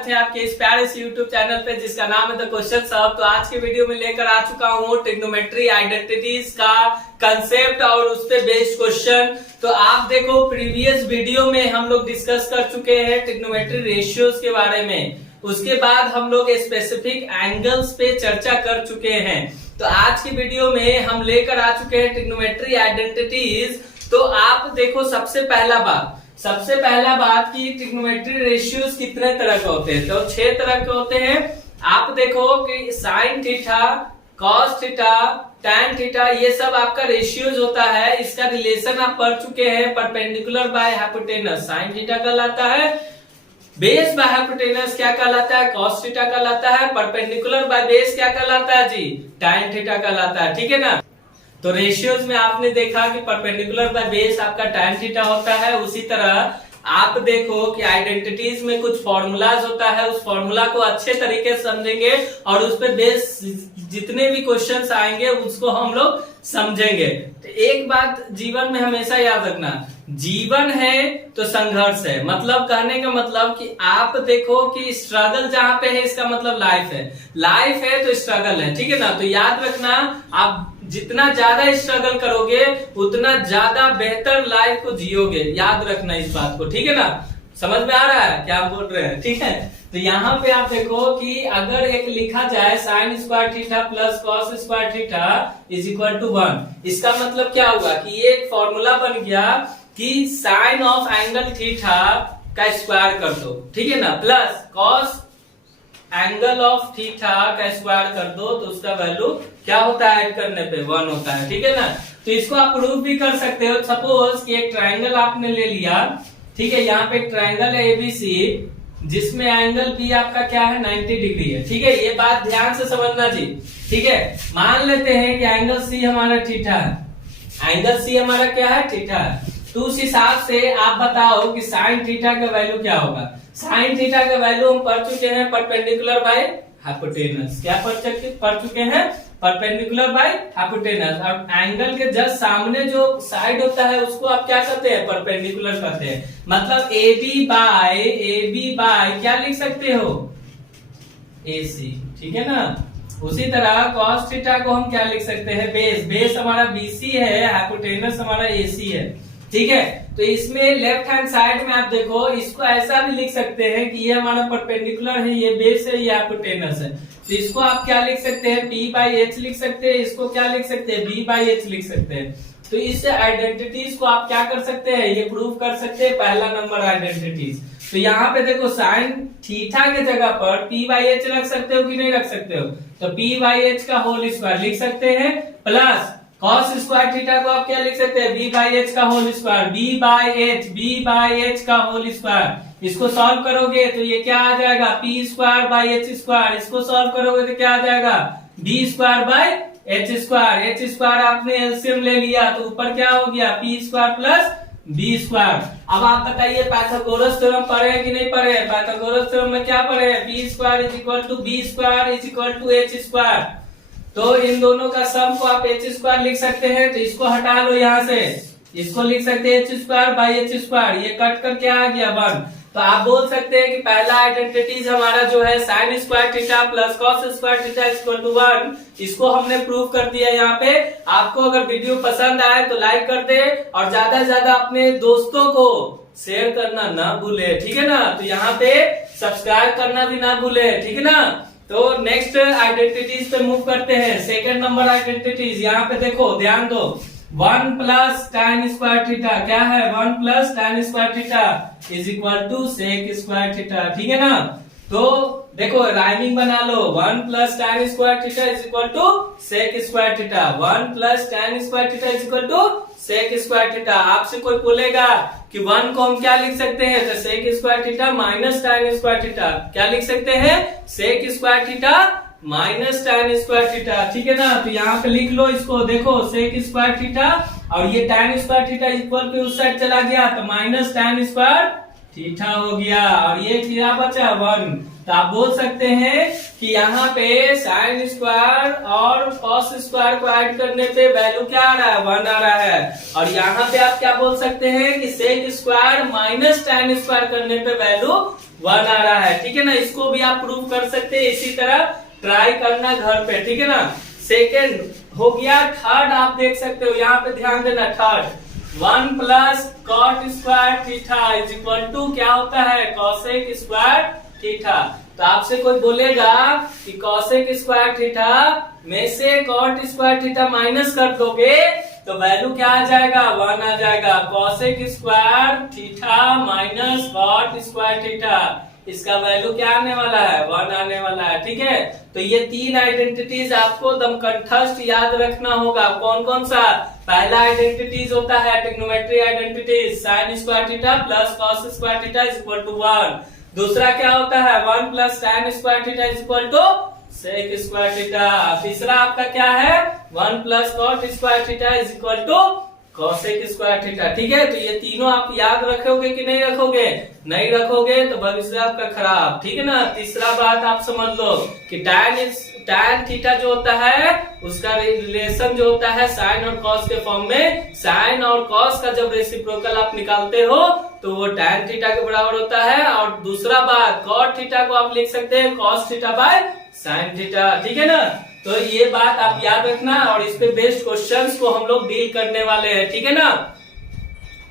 स्वागत है आपके इस प्यारे से यूट्यूब चैनल पे जिसका नाम है द क्वेश्चन सब। तो आज के वीडियो में लेकर आ चुका हूँ ट्रिग्नोमेट्री आइडेंटिटीज का कंसेप्ट और उस पे बेस्ड क्वेश्चन। तो आप देखो प्रीवियस वीडियो में हम लोग डिस्कस कर चुके हैं ट्रिग्नोमेट्री रेशियोज के बारे में, उसके बाद हम लोग स्पेसिफिक एंगल्स पे चर्चा कर चुके हैं। तो आज की वीडियो में हम लेकर आ चुके हैं ट्रिग्नोमेट्री आइडेंटिटीज। तो आप देखो सबसे पहला बात की ट्रिग्नोमेट्री रेशियोज कितने तरह के होते हैं। तो 6 तरह के होते हैं। आप देखो कि sine theta, cos theta, tan theta, ये सब आपका रेशियोज होता है। इसका रिलेशन आप पढ़ चुके हैं, perpendicular by hypotenuse sine theta कहलाता है, बेस बाय हाइपोटेनस क्या कहलाता है, कॉस थीटा कहलाता है, परपेंडिकुलर बाय बेस क्या कहलाता है जी, टैन थीटा कहलाता है। ठीक है ना। तो रेशियोज में आपने देखा कि परपेंडिकुलर बाय बेस आपका टैन थीटा होता है। उसी तरह आप देखो कि आइडेंटिटीज में कुछ फॉर्मूलाज होता है, उस फॉर्मूला को अच्छे तरीके से समझेंगे और उस पर बेस जितने भी क्वेश्चंस आएंगे उसको हम लोग समझेंगे। तो एक बात जीवन में हमेशा याद रखना, जीवन है तो संघर्ष है। मतलब कहने का मतलब कि आप देखो कि स्ट्रगल जहां पे है इसका मतलब लाइफ है, लाइफ है तो स्ट्रगल है। ठीक है ना। तो याद रखना, आप जितना ज्यादा स्ट्रगल करोगे उतना ज्यादा बेहतर लाइफ को जियोगे। याद रखना इस बात को। ठीक है ना। समझ में आ रहा है क्या बोल रहे हैं। ठीक है। तो यहाँ पे आप देखो कि अगर एक लिखा जाए sine square theta plus cos square theta is equal to 1, इसका मतलब क्या हुआ कि ये एक फॉर्मूला बन गया कि साइन ऑफ एंगल थीटा का स्क्वायर कर दो। ठीक है ना, plus cos angle of theta का स्क्वायर कर दो तो उसका वैल्यू क्या होता है, ऐड करने पे 1 होता है। ठीक है ना। तो इसको आप प्रूव भी कर सकते हो। सपोज कि एक ट्राइंगल आपने ले लिया, ठीक है, यहाँ पे एक ट्राइंगल है एबीसी जिसमें एंगल बी आपका क्या है 90 डिग्री है। ठीक है, ये बात ध्यान से समझना जी। ठीक है, मान लेते हैं कि एंगल सी हमारा थीटा है, एंगल सी हमारा क्या है, थीटा है। तो उस हिसाब से आप बताओ कि साइन थीटा का वैल्यू क्या होगा। साइन थीटा का वैल्यू हम पढ़ चुके हैं परपेंडिकुलर बाय हाइपोटेनस। क्या पढ़ चुके हैं, परपेंडिकुलर बाय हाइपोटेनस। और एंगल के जस्ट सामने जो साइड होता है उसको आप क्या कहते हैं, परपेंडिकुलर कहते हैं। मतलब ए बी बाय क्या लिख सकते हो, AC। ठीक है ना। उसी तरह कॉस थीटा को हम क्या लिख सकते हैं, बेस हमारा BC है, हाइपोटेनस हमारा AC है। ठीक है। तो इसमें लेफ्ट हैंड साइड में आप देखो, इसको ऐसा भी लिख सकते हैं कि ये हमारा परपेंडिकुलर है, ये बेस है, ये हाइपोटेनस है। तो इसको आप क्या लिख सकते हैं, P/H लिख सकते हैं। इसको क्या लिख सकते हैं, B/H लिख सकते हैं। तो इस आइडेंटिटीज को आप क्या कर सकते हैं, ये प्रूव कर सकते हैं, पहला नंबर आइडेंटिटीज। तो यहाँ पे देखो साइन थीटा के जगह पर P/H रख सकते हो कि नहीं रख सकते हो, तो P/H का होल स्क्वायर लिख सकते हैं, प्लस कॉस स्क्वायर थीटा को आप क्या लिख सकते हैं, B/H का होल स्क्वायर, B/H का होल स्क्वायर। इसको सॉल्व करोगे तो ये क्या आ जाएगा, P²/H²। इसको सॉल्व करोगे तो क्या आ जाएगा, B²/H²। H² आपने एलसीएम ले लिया तो ऊपर क्या हो गया, P² + B²। अब आप बताइए पाइथागोरस थ्योरम पढ़े कि नहीं पढ़े। पाइथागोरस थ्योरम में क्या पढ़े, P² = B² = H²। तो इन दोनों का सम को आप H² लिख सकते हैं। तो इसको हटा लो यहाँ से, इसको लिख सकते हैं H²/H²। ये कट कर क्या आ गया, 1। तो आप बोल सकते हैं कि पहला आइडेंटिटीज हमारा जो है sign square theta plus cos square theta = 1, इसको हमने प्रूव कर दिया यहाँ पे। आपको अगर वीडियो पसंद आए तो लाइक कर दे और ज्यादा से ज्यादा अपने दोस्तों को शेयर करना ना भूले। ठीक है ना। तो यहाँ पे सब्सक्राइब करना भी ना भूले। ठीक है ना। तो नेक्स्ट आइडेंटिटीज पे मूव करते हैं। सेकंड नंबर आइडेंटिटीज, यहाँ पे देखो ध्यान दो, 1 + tan स्क्वायर थीटा क्या है, 1 + tan square theta = sec square theta. ठीक है ना। तो देखो राइमिंग बना लो, 1 + tan square theta = sec square theta, 1 + tan square theta = sec square theta. आपसे कोई बोलेगा कि 1 को हम क्या लिख सकते हैं, तो sec square theta - tan square theta. क्या लिख सकते हैं, sec square theta - tan square theta. ठीक है ना। तो यहाँ पे लिख लो इसको, देखो sec स्क्वायर थीटा और ये tan square theta equal pay उस साइड चला गया तो -tan स्क्वायर थीटा हो गया, और ये क्या बचा 1। तो आप बोल सकते हैं कि यहाँ पे साइन स्क्वायर और कॉस स्क्वायर को ऐड करने पे वैल्यू क्या आ रहा है 1 आ रहा है। और यहाँ पे आप क्या बोल सकते हैं कि sec square minus tan square करने पे वैल्यू 1 आ रहा है। ठीक है ना, इसको भी आप प्रूव कर सकते हैं, इसी तरह ट्राई करना घर पे। ठीक है ना, सेकेंड हो गया। थर्ड आप देख सकते हो, यहाँ पे ध्यान देना, third 1 plus cot square theta is equal to क्या होता है कॉसेक स्क्वायर थीटा। तो आपसे कोई बोलेगा कि कॉसेक स्क्वायर थीटा में से कॉट स्क्वायर थीटा माइनस कर दोगे तो वैल्यू क्या आ जाएगा 1 आ जाएगा। Cosec square theta minus cot square theta, इसका वैल्यू क्या आने वाला है 1 आने वाला है। ठीक है, तो ये 3 आइडेंटिटीज आपको दम कंठस्थ याद रखना होगा। कौन कौन सा? पहला आइडेंटिटीज होता है trigonometry identities, sine square theta plus cos square theta is equal to 1। दूसरा क्या होता है 1 plus tan square theta is equal to sec square theta. तीसरा आपका क्या है 1 plus cot square theta is equal to cosec square theta. ठीक है, तो ये तीनों आप याद रखोगे कि नहीं रखोगे? नहीं रखोगे तो भविष्य आपका खराब। ठीक है ना। तीसरा बात आप समझ लो कि टैन थीटा जो होता है उसका रिलेशन जो होता है साइन और कॉस के फॉर्म में, साइन और कॉस का जब रेसिप्रोकल आप निकालते हो तो वो टैन थीटा के बराबर होता है। और दूसरा बात कॉट थीटा को आप लिख सकते हैं cos theta by sine theta. ठीक है ना, तो ये बात आप याद रखना और इस पे बेस्ड क्वेश्चंस को हम लोग डील करने वाले हैं। ठीक है ना,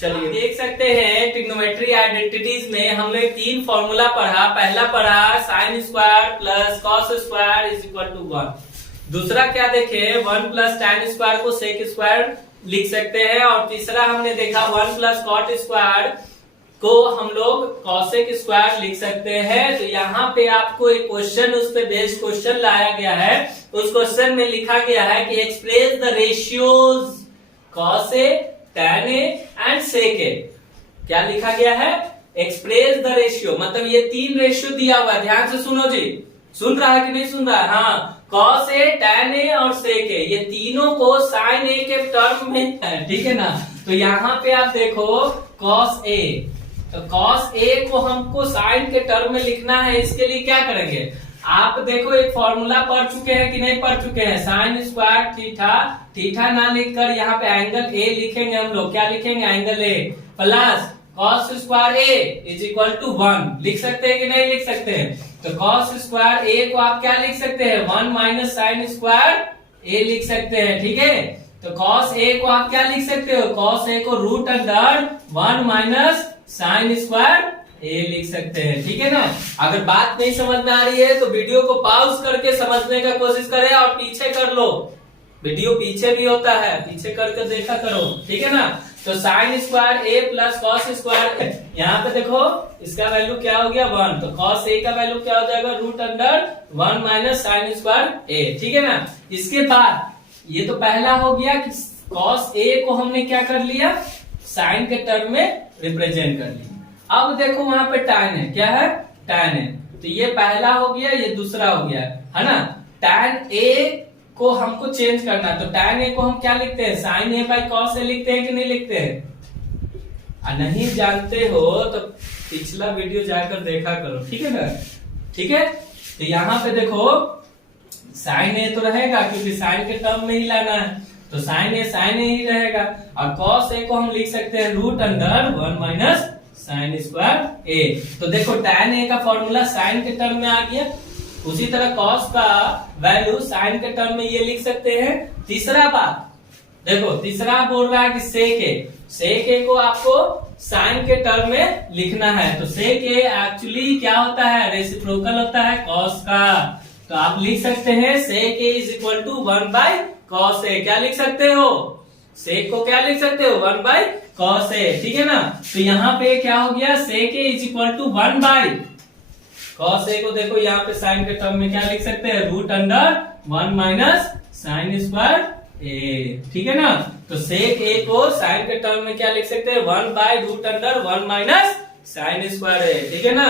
चलिए देख सकते हैं ट्रिग्नोमेट्री आइडेंटिटीज में हमने 3 फॉर्मूला पढ़ा। पहला पढ़ा sine square plus cos square is equal to 1। दूसरा क्या देखे 1 प्लस टैन स्क्वायर को सेक स्क्वायर लिख सकते हैं। और तीसरा हमने देखा 1 प्लस कॉट स्क्वायर को हम लोग कॉसेक स्क्वायर लिख सकते हैं। तो यहाँ पे आपको एक क्वेश्चन उस पे बेस्ड क्वेश्चन लाया गया है। उस क्वेश्चन में लिखा गया है कि express the ratios cos A tan A and sec A. क्या लिखा गया है? एक्सप्रेस द रेशियो, मतलब ये 3 रेशियो दिया हुआ है। ध्यान से सुनो जी, सुन रहा है कि नहीं सुन रहा है? हाँ, कॉस ए टैन ए और सेक ए, ये तीनों को साइन ए के टर्म में है। ठीक है ना, तो यहाँ पे आप देखो कॉस ए, तो कॉस ए को हमको साइन के टर्म में लिखना है। इसके लिए क्या करेंगे? आप देखो एक फॉर्मूला पढ़ चुके हैं कि नहीं पढ़ चुके हैं? साइन स्क्वायर थीटा, थीटा ना लिखकर यहाँ पे एंगल ए लिखेंगे हम लोग। क्या लिखेंगे? Angle A plus cos square A is equal to 1। लिख सकते हैं कि नहीं लिख सकते हैं? तो कॉस स्क्वायर ए को आप क्या लिख सकते हैं 1 माइनस साइन स्क्वायर ए लिख सकते हैं। ठीक है, तो कॉस ए को आप क्या लिख सकते हो? कॉस ए को root under 1 minus sine square A लिख सकते हैं। ठीक है ना। अगर बात नहीं समझ में आ रही है तो वीडियो को पॉज करके समझने का कोशिश करें और पीछे कर लो, वीडियो पीछे भी होता है, पीछे करके देखा करो। ठीक है ना, तो साइन स्क्वायर ए प्लस कॉस स्क्वायर ए, यहाँ पे देखो इसका वैल्यू क्या हो गया 1, तो कॉस ए का वैल्यू क्या हो जाएगा root under 1 minus sine square A. ठीक है ना। इसके बाद ये तो पहला हो गया कि कॉस ए को हमने क्या कर लिया साइन के टर्म में रिप्रेजेंट कर लिया। अब देखो वहां पे टैन है, क्या है टैन है, तो ये पहला हो गया, ये दूसरा हो गया, है ना। टैन ए को हमको चेंज करना, तो टैन ए को हम क्या लिखते हैं साइन ए बाई कॉस ए लिखते हैं कि नहीं लिखते हैं? नहीं जानते हो तो पिछला वीडियो जाकर देखा करो। ठीक है ना। ठीक है, तो यहाँ पे देखो साइन ए तो रहेगा क्योंकि साइन के टर्म में ही लाना है, तो साइन ए ही रहेगा। और कॉस ए को हम लिख सकते हैं root under 1 minus sine square A. तो देखो टैन ए का फॉर्मूला साइन के टर्म में आ गया, उसी तरह कॉस का वैल्यू साइन के टर्म में ये लिख सकते हैं। तीसरा बात देखो, तीसरा बोल रहा है कि सेक ए को आपको साइन के टर्म में लिखना है। तो सेक ए एक्चुअली क्या होता है रेसिप्रोकल होता है कॉस का, तो आप लिख सकते हैं sec A is equal to 1 by cos A. क्या लिख सकते हो? सेक को क्या लिख सकते हो 1 बाई कॉस ए। ठीक है ना, तो यहाँ पे क्या हो गया sec A is equal to 1 by cos A को देखो यहाँ पे साइन के टर्म में क्या लिख सकते हैं root under 1 minus sine square A. ठीक है ना, तो सेक ए को साइन के टर्म में क्या लिख सकते हैं 1 by root under 1 minus sine square A. ठीक है ना।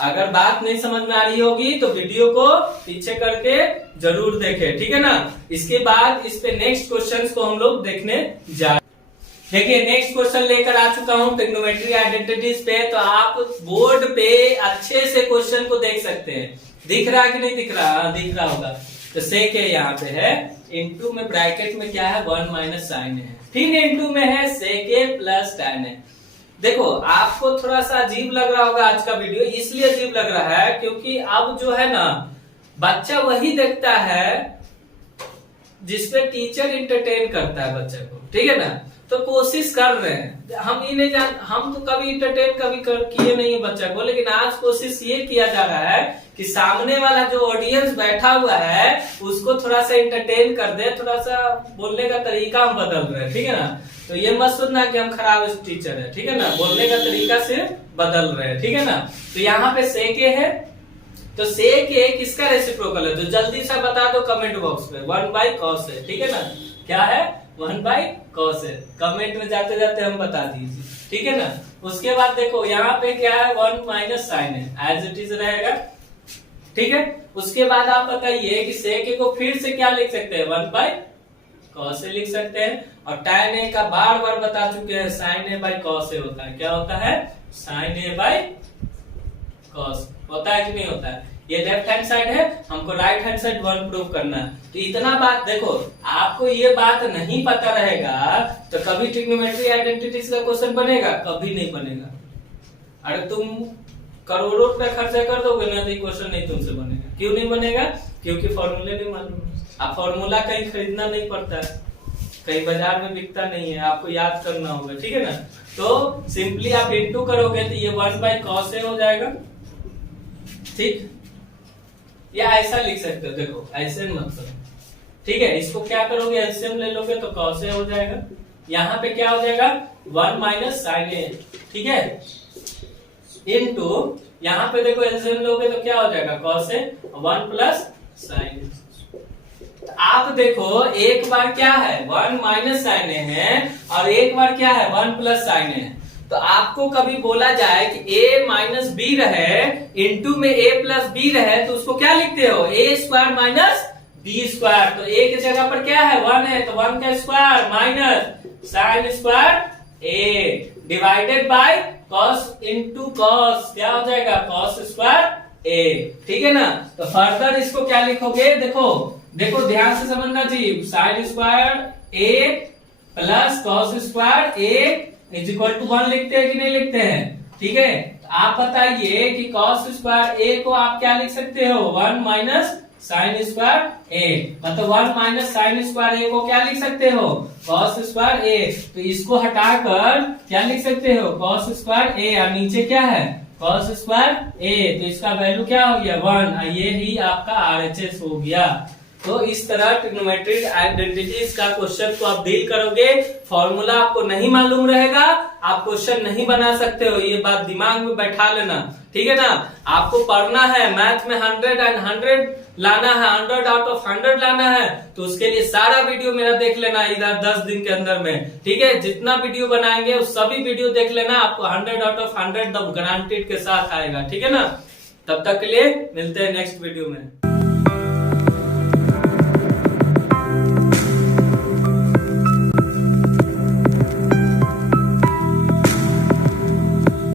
अगर बात नहीं समझ में आ रही होगी तो वीडियो को पीछे करके जरूर देखें। ठीक है ना। इसके बाद इस पे नेक्स्ट क्वेश्चंस को हम लोग देखने जा। देखिए नेक्स्ट क्वेश्चन लेकर आ चुका हूं ट्रिग्नोमेट्री आइडेंटिटीज पे। तो आप बोर्ड पे अच्छे से क्वेश्चन को देख सकते हैं। दिख रहा है कि नहीं दिख रहा? दिख रहा होगा। तो सेक ए यहाँ पे है, इनटू में ब्रैकेट में क्या है 1 माइनस साइन है, फिर इनटू में है सेक ए प्लस tan है। देखो आपको थोड़ा सा अजीब लग रहा होगा आज का वीडियो, इसलिए अजीब लग रहा है क्योंकि अब जो है ना बच्चा वही देखता है जिसपे टीचर इंटरटेन करता है बच्चे को, ठीक है ना। तो कोशिश कर रहे हैं, हम ये नहीं जान, हम तो कभी इंटरटेन किए नहीं है बच्चा को, लेकिन आज कोशिश ये किया जा रहा है कि सामने वाला जो ऑडियंस बैठा हुआ है उसको थोड़ा सा इंटरटेन कर दे, थोड़ा सा बोलने का तरीका हम बदल रहे हैं, ठीक है ना। तो ये मत सोचना कि हम खराब टीचर है, ठीक है ना, बोलने का तरीका से बदल रहे हैं, ठीक है ना। तो यहाँ पे सेक ए है, तो सेक ए किसका रेसिप्रोकल है? तो जल्दी से बता दो कमेंट बॉक्स में, 1/cos है, ठीक है ना। क्या है? 1/cos है। कमेंट में जाते जाते हम बता दीजिए, ठीक है ना। उसके बाद देखो यहाँ पे क्या है 1 माइनस साइन है, एज इट इज रहेगा, ठीक है। उसके बाद आप बताइए कि सेक ए को फिर से क्या लिख सकते हैं? 1/cos ए लिख सकते हैं। और tan ए का बार बार बता चुके हैं, sin a by cos a होता है। क्या होता है? sin a by cos होता है कि नहीं होता है? ये लेफ्ट हैंड साइड है, हमको राइट हैंड साइड 1 प्रूव करना है। तो इतना बात देखो, आपको ये बात नहीं पता रहेगा तो कभी ट्रिग्नोमेट्री आइडेंटिटीज का क्वेश्चन बनेगा? कभी नहीं बनेगा। अरे तुम करोड़ों रुपए खर्चा कर दोगे ना तो क्वेश्चन नहीं तुमसे बनेगा। क्यों नहीं बनेगा? क्योंकि फॉर्मूले नहीं मालूम। आप फॉर्मूला कहीं खरीदना नहीं पड़ता है, कहीं बाजार में बिकता नहीं है, आपको याद करना होगा, ठीक है ना। तो सिंपली आप इनटू करोगे तो ये 1/cos a हो जाएगा, ठीक। या ऐसा लिख सकते हो, देखो ऐसे मत करो, ठीक है। इसको क्या करोगे? एलसीएम ले लोगे तो cos a हो जाएगा। यहाँ पे क्या हो जाएगा? 1 माइनस साइन a, ठीक है, इनटू यहाँ पे देखो एलसीएम लोगे तो क्या हो जाएगा? cos a 1 plus sign a। आप देखो एक बार क्या है 1 माइनस साइन ए है और एक बार क्या है 1 प्लस साइन ए है। तो आपको कभी बोला जाए कि a माइनस बी रहे इनटू में a प्लस बी रहे तो उसको क्या लिखते हो? a square minus B square. तो a की जगह पर क्या है? 1 है, तो 1 का square minus sine square a divided by cos into cos, क्या हो जाएगा? cos स्क्वायर a, ठीक है ना। तो फर्दर इसको क्या लिखोगे? देखो ध्यान से समझना चाहिए, sine square a plus cos square a is equal to 1 लिखते हैं कि नहीं लिखते हैं? ठीक है। तो आप बताइए कि cos स्क्वायर a को आप क्या लिख सकते हो? 1 माइनस साइन स्क्वायर a, मतलब 1 माइनस साइन स्क्वायर a को क्या लिख सकते हो? cos square a। तो इसको हटाकर क्या लिख सकते हो? cos स्क्वायर a, और नीचे क्या है? cos square a। तो इसका वैल्यू क्या हो गया? 1। ये ही आपका RHS हो गया। तो इस तरह ट्रिग्नोमेट्रिक आइडेंटिटीज का क्वेश्चन को आप डील करोगे। फॉर्मूला आपको नहीं मालूम रहेगा, आप क्वेश्चन नहीं बना सकते हो, ये बात दिमाग में बैठा लेना, ठीक है ना। आपको पढ़ना है, मैथ में 100 एंड 100 लाना है, 100 आउट ऑफ 100 लाना है, तो उसके लिए सारा वीडियो मेरा देख लेना इधर 10 दिन के अंदर में, ठीक है। जितना वीडियो बनाएंगे उस सभी वीडियो देख लेना, आपको 100 आउट ऑफ 100 गारंटीड के साथ आएगा, ठीक है ना। तब तक के लिए मिलते हैं नेक्स्ट वीडियो में।